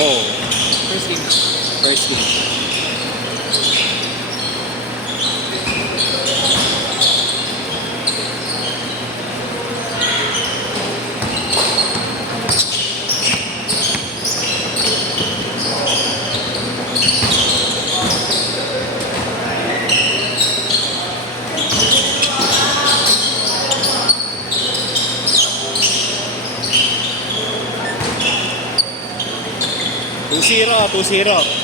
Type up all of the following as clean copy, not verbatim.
Oh, First game na. first game. Two zero.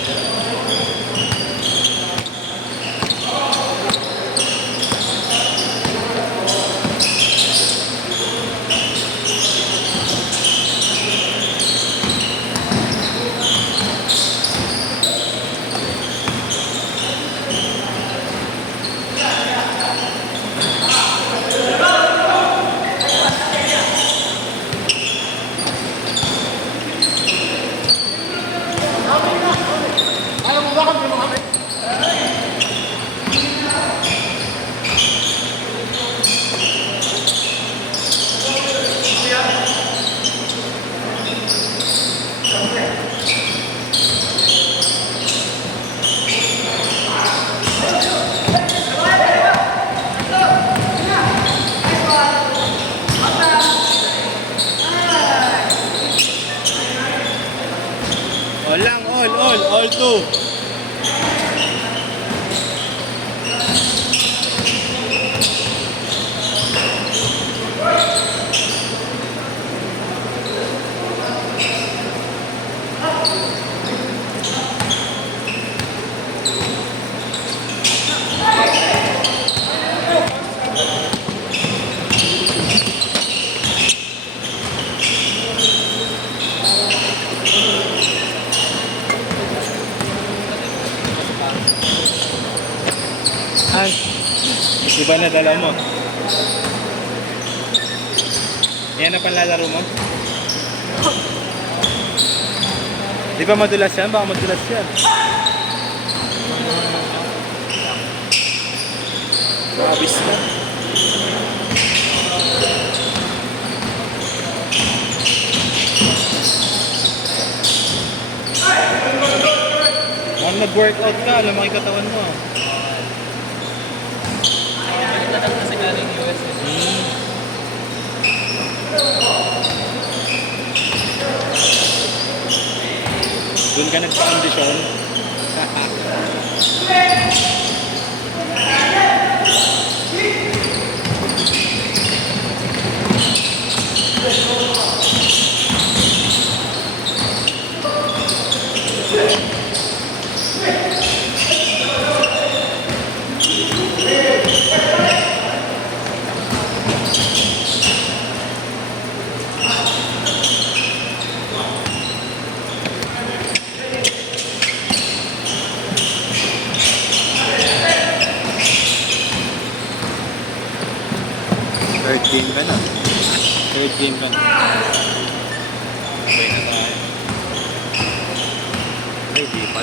All two. Ay, iba na dala mo. Yan na panlalaro mo? Di ba madulas yan? Baka madulas yan. Mabis na. Kung nag-workout ka, lamang yung katawan mo. Kasi galing US. Doon ka nagpa-kondisyon. Third game ka na. Okay na tayo. Ay, di pa.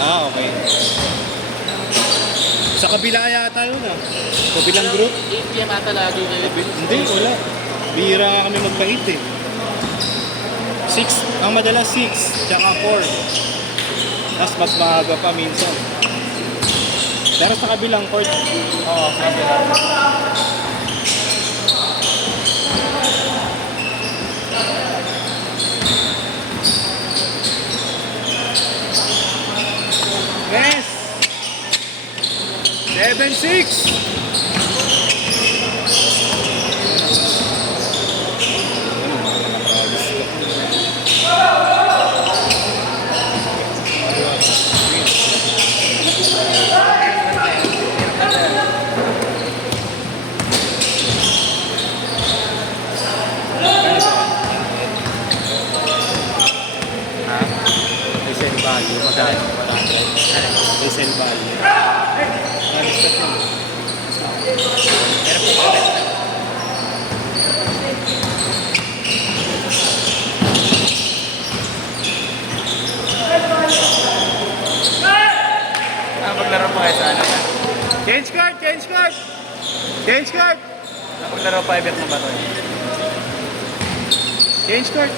Ah, okay. Sa kabila yata yun ah. Kabilang group? 8 PM ata lagi na yun. Hindi, wala. Bihira nga kami magpa-8 eh. 6, ang madalas 6, tsaka 4. Tapos mas maaga pa minsan. Pero sa kabilang court. Oo, sa kabilang. Yes! 7-6! ano, 100. Resale value. Na-discuss yun. Pero po ulit. Maglaro po kayo sa ano yan? Change card! Change card! Change card! Maglaro pa ibet ng bato. Change card!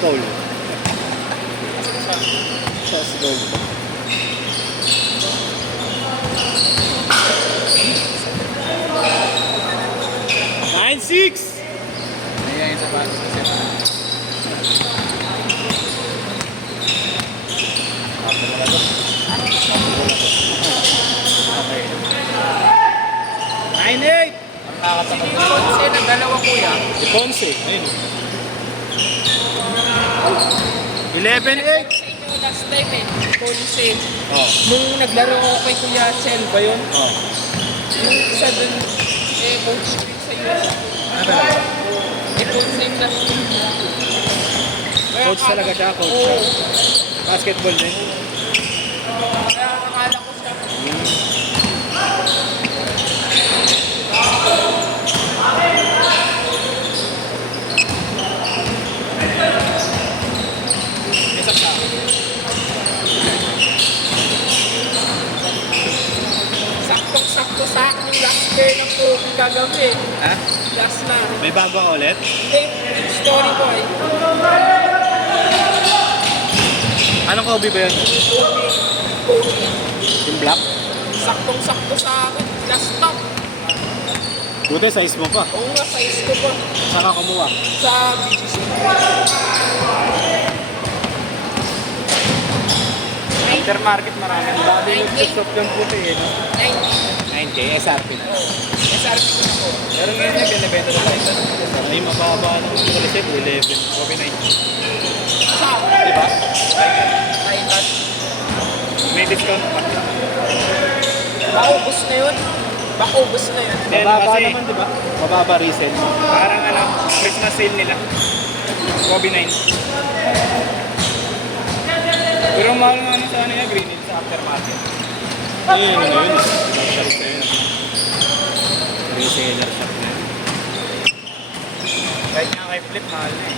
Goal. Toss goal. Nine six. Ayan yung sapatos kasi. Nine eight. Ang nakakatapat ko. Kasi ng dalawa kuya. Si Ponce. Ayun. 11-8. Sa inyo last time eh, Ponce. Oh. Nung naglaro ako kay Kuya Sel ba yun? Oh. Yung isa dun, coach ko sa US. Ano talaga? Ponce yung last time. Coach talaga siya, coach. Oo. Basketball din. Kaya nakala ko siya. Isa sa. Saktong-sakto sa akin yung last year ng Kobe kagabi. Ha? Last na. May bago ka ulit? Story ko ay. Anong Kobe ba yun? Kobe. Yung black? Saktong-sakto sa akin. Last stop. Buti, size mo pa. Oo nga, size ko pa. Saka kumuha. Sa BGC. Aftermarket marami. Bago yung 9K. shop yung puti eh. No? 90. 9K, SRP na. SRP ko na po. Pero ngayon niya binibenta na tayo. Ay, mababa ng ulit 11. Kobe 90. Sa Diba? Thailand. May discount pa. Maubos na yun. Maubos na yun. Then, Mababa kasi- naman, diba? Mababa resale. Parang ano, Christmas sale nila. Kobe 90. Pero mahal nga ano sa ano yan, Green Hill sa aftermarket. Ayun, yun. Luxury na yun. Reseller shop na yun. Kahit nga kay Flip, mahal na eh.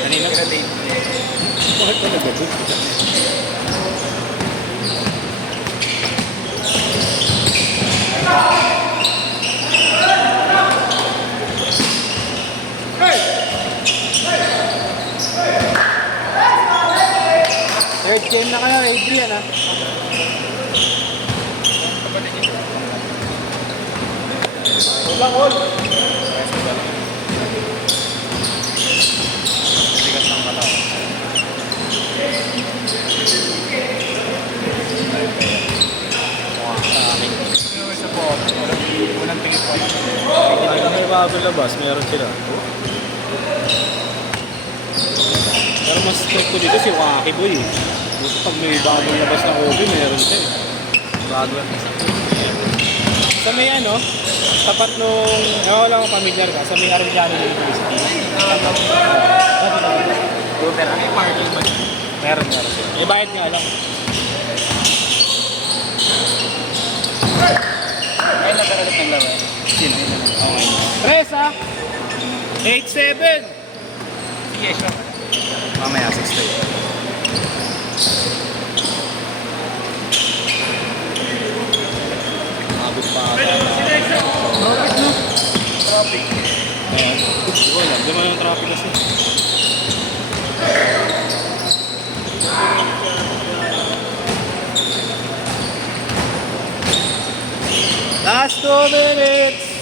Kanina? Gradate. Bakit pa nag-book? Third game na kayo, Adrian ha? Ulang all! Bigat ng mata. Yung isa po, unang tingin po. Ay, may bago labas, meron sila. Pero mas strict ko dito si Waki Boy eh. Buto pag may bagong labas na Kobe, meron siya eh. Bago. Sa may ano, tapat nung, wala akong familiar ka, sa may Arellano University. Pero ano yung parking ba? Meron. May bayad nga lang. Ay, nagkaralit ng lawan. Sino? Tres ha? 8-7! Sige, sure. Mamaya, 6-3. Abot pa ako. Traffic. Ayan. Wala, di man yung traffic kasi. Last 2 minutes!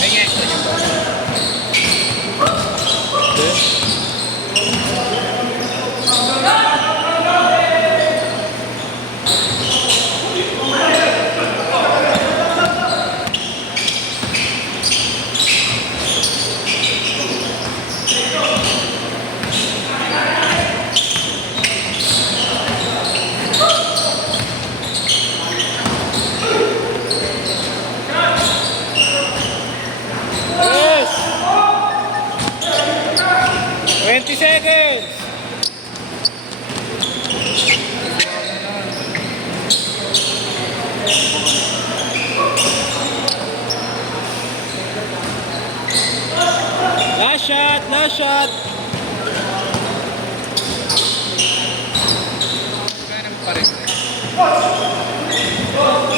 May extra yun. Yes! 20 seconds! Last shot! Last shot!